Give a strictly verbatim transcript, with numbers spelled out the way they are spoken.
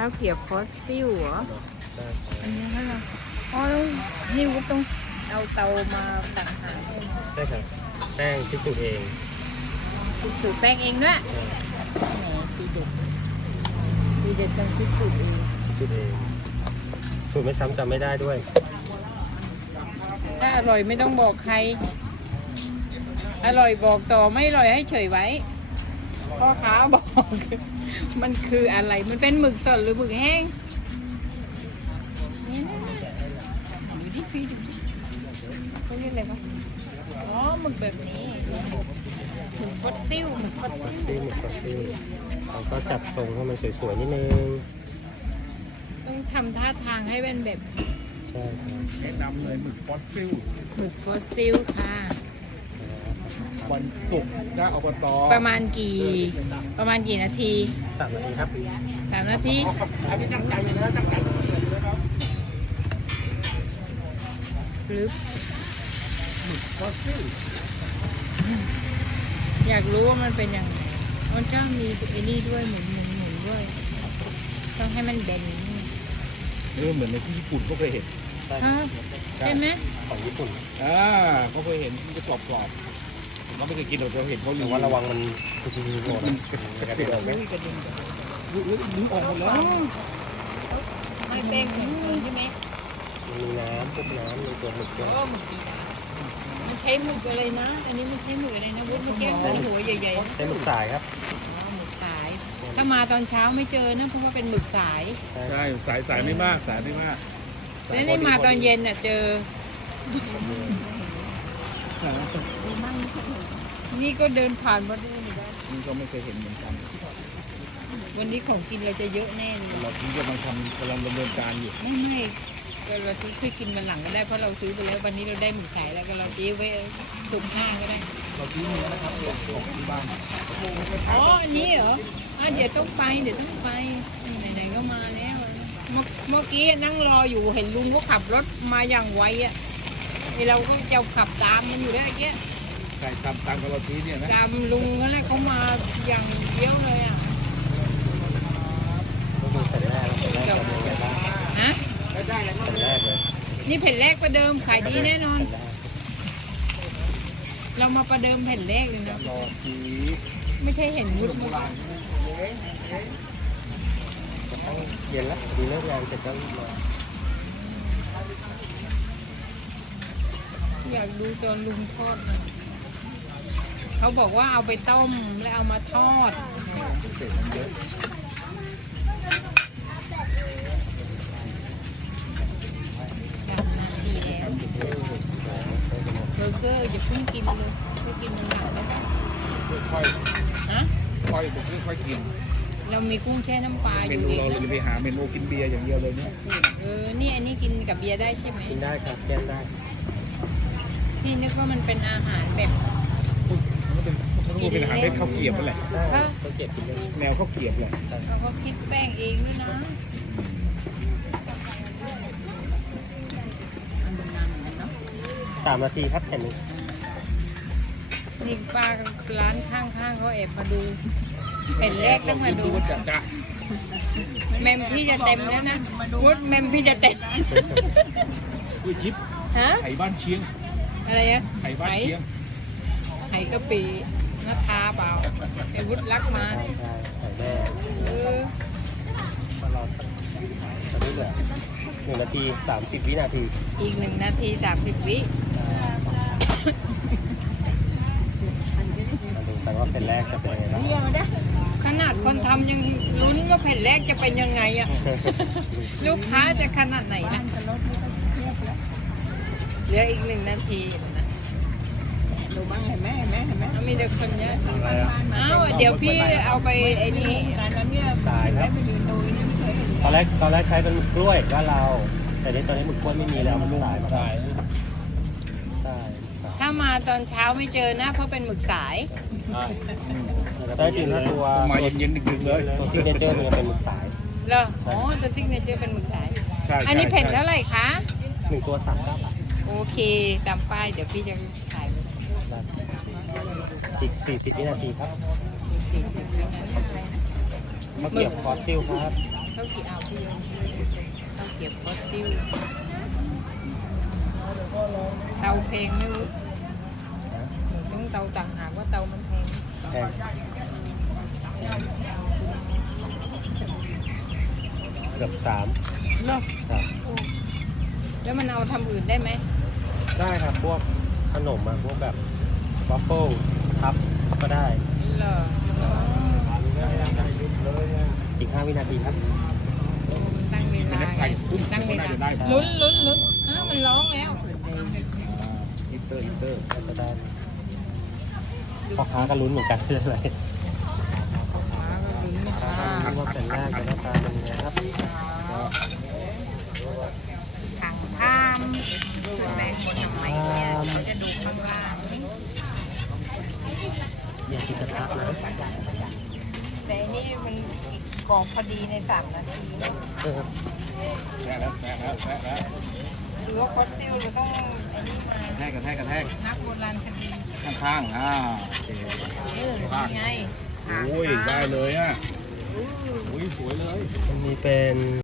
าวเกรี๊ยวฟอสซิลเหรอใช่อันนี้ให้เราอ๋อนี่วุ้ต้องเอาเตามาต่างหากใช่ครับแป้งพิสูจน์เองสูตรแป้งเองด้วยแหมทีเด็ดทีเด็ดต้องคิดสูตรเองพิสูจน์เองสูตรไม่ซ้ำจำไม่ได้ด้วยถ้าอร่อยไม่ต้องบอกใคร อร่อยบอกต่อไม่อร่อยให้เฉยไว้พ่อค้าบอก มันคืออะไร มันเป็นหมึกสดหรือหมึกแห้งนี่นะดูดิพี่ดูดิเขาเรียกอะไรวะอ๋อหมึกแบบนี้หมึกฟอสซิลหมึกฟอสซิลที่หมึกฟอสซิลเราก็จัดทรงให้มันสวยๆนิดนึงต้องทำท่าทางให้เป็นแบบใช่ครับแนะนำเลยหมึกฟอสซิลหมึกฟอสซิลค่ะวันศุกร์หน้าอบตประมาณกี่ประมาณกี่นาทีสามนาทีครับสามนาทีอันนี้ตั้งใจเลยนะตั้งใจเลยนะครับหรือหมึกฟอสซิลอยากรู้ว่ามันเป็นยังไงมันจะมีไอ้นี่ด้วยหมุนหมุนหมุนด้วย ต้องให้มันแบนอย่างนี้เออเหมือนในที่ญี่ปุ่นก็เคยเห็นใช่ครับใช่ไหมของญี่ปุ่นอ่าเขาเคยเห็นที่จะกรอบๆผมก็ไม่เคยกินหรอกเราเห็นเขาแต่ว่าระวังมันคือจริงๆโหดนะกระเด็นออกไหมอุ้ยอุ้ยมือออกหมดแล้วไม่แป้งแข็งเลยใช่ไหมมันมีน้ำพวกน้ำในตัวหมึกด้วยอ๋อหมึกปีกมันใช้หมึกอะไรนะ อันนี้มันใช้หมึกอะไรนะวุ้นเมื่อกี้เป็นหัวใหญ่ๆนะใช้หมึกสายครับอ๋อหมึกสาย ถ้ามาตอนเช้าไม่เจอนะเพราะว่าเป็นหมึกสายใช่สายสายไม่มากสายไม่มากแล้วนี่มาตอนเย็นน่ะเจอ นี่ก็เดินผ่านมาดูเหมือนกันนี่ก็ไม่เคยเห็นเหมือนกันวันนี้ของกินเราจะเยอะแน่เลยเราที่กำลังทำกำลังดำเนินการอยู่ไม่ไม่ก็เราซื้อคือกินมันหลังก็ได้เพราะเราซื้อไปแล้ววันนี้เราได้หมูสายแล้วก็เราซื้อไว้ตุนห้างก็ได้เราที่นี่นะครับของที่บ้านอ๋ออันนี้เหรออ่ะเดี๋ยวต้องไปเดี๋ยวต้องไปไหนๆก็มาแล้วเมื่อเมื่อกี้นั่งรออยู่เห็นลุงก็ขับรถมาอย่างไวอ่ะไอเราก็จะขับตามมันอยู่ได้วไอ้เงี้ยใช่ตามตามกับเราที่เนี่ยนะตามลุงนั่นแหละเขามาอย่างเดียวเลยอ่ะก็ดูแต่แรกแต่แรกจะเป็นยังไงบ้างฮะได้แล้วแต่แรกเลยนี่แผ่นแรกประเดิมขายดีแน่นอนแต่แรกเรามาประเดิมแผ่นแรกเลยนะรอทีไม่ใช่เห็นวุ้นมาก่อนจะต้องเย็นแล้วดีเลิกงานเสร็จแล้วรีบมาอยากดูตอนลุงทอดนะเขาบอกว่าเอาไปต้มแล้วเอามาทอดเสร็จมันเยอะสามนาทีแล้วเบอร์เกอร์อย่าเพิ่งกินเลยจะกินมันหนักแล้วค่อยฮะๆค่อยผมค่อยๆกินเรามีกุ้งแช่น้ำปลาอเมยู่นูอีกเราเลยไปหาเมนูกินเบียร์อย่างเดียวเลยเนี่ยเออนี่อันนี้กินกับเบียร์ได้ใช่ไหมกินได้ครับแก้มได้นี่นึกว่ามันเป็นอาหารแบบมันก็เป็นมันก็เป็นอาหารได้ข้าวเกรียบนั่นแหละใช่เขาเก็บกินได้แนวข้าวเกรียบแหละเราก็คิดแป้งเองด้วยนะอันนานเหมือนกันเนาะสามนาทีครับแผ่นหนึงนี่ป้าร้านข้างๆเขาแอบมาดูแผ่นแรกต้องมาดูว่าจะจะเมมพี่จะเต็มแล้วนะวุฒเมมพี่จะเต็มอุ้ยยิบฮะไข่บ้านเชียงอะไรอะไข่บ้านเชียงไข่กะปินาทาเปล่าไอ้วุฒรักมาใช่ใช่ใส่แม่เออมารอสักตอนนี้เหลือหนึ่งนาทีสามสิบวินาทีอีกหนึ่งนาทีสามสิบวิมาดูกันว่าเป็นแรกจะเป็นยังไงบ้างขนาดคนทำยังลุ้นว่าแผ่นแรกจะเป็นยังไงอะลูกค้าจะขนาดไหนนะเหลืออีกหนึ่งนาทีนะดูบ้างเห็นไหมเห็นไหมเห็นไหมมีแต่คนเยอะอ้าวเดี๋ยวพี่เอาไปไอ้นี่ร้านนั้นเนี่ยสายครับไปยืนดูเนี่ยไม่เคยเห็นตอนแรกตอนแรกใช้เป็นหมึกกล้วยบ้านเรา แต่นี้ตอนนี้หมึกกล้วยไม่มีแล้วมันสายมาสายใช่ถ้ามาตอนเช้าไม่เจอนะเพราะเป็นหมึกสายแต่จริงๆถ้าตัวมาเย็นๆดึกๆเลยตัวซิกเนเจอร์มันจะเป็นหมึกสายเหรออ๋อตัวซิกเนเจอร์เป็นหมึกสายใช่อันนี้เผ็ดเท่าไหร่คะหนึ่งตัวสามเก้าบาทโอเคตามป้ายเดี๋ยวพี่จะถ่ายไว้อีกสี่สิบวินาทีครับสี่สิบวินาทีอะไรนะข้าวเกรียบคอสซิลครับข้าวเกรียบเอาพี่ยงข้าวเกรียบคอสติวเตาแพงไม่รู้หนูต้องเตาต่างหากว่าเตามันแพงแพงเกือบสามเนาะครับแล้วมันเอาทำอื่นได้ไหมได้ครับพวกขนมอะพวกแบบวัฟเฟิลทับก็ได้เหรออ๋ออีกห้าวินาทีครับตั้งเวลาไงตั้งเวลาลุ้นลุ้นลุ้นอ้าวมันร้องแล้วอินเตอร์อินเตอร์น่าจะได้พ่อค้าก็ลุ้นเหมือนกันเชื่ออะไรขาก็ลุ้นนะคะรู้ว่าเป็นแรกจะหน้าตาเป็นไงครับถังข้ามคือแบงคนทำไมเนี่ยเขาจะดูข้างล่างอย่ากินกระทะนะแต่อันนี่มันกรอบพอดีในสามนาทีเออแซ่แล้วแซ่แล้วแซ่แล้วหรือว่าคอสติลเราต้องไอ้นี่มากระแทกกระแทกกระแทกนักโบราณคดีข้างๆอ่าโอเคเออนี่ไงโอ้ยได้เลยอ่ะอือโอ้ยสวยเลยมันมีเป็น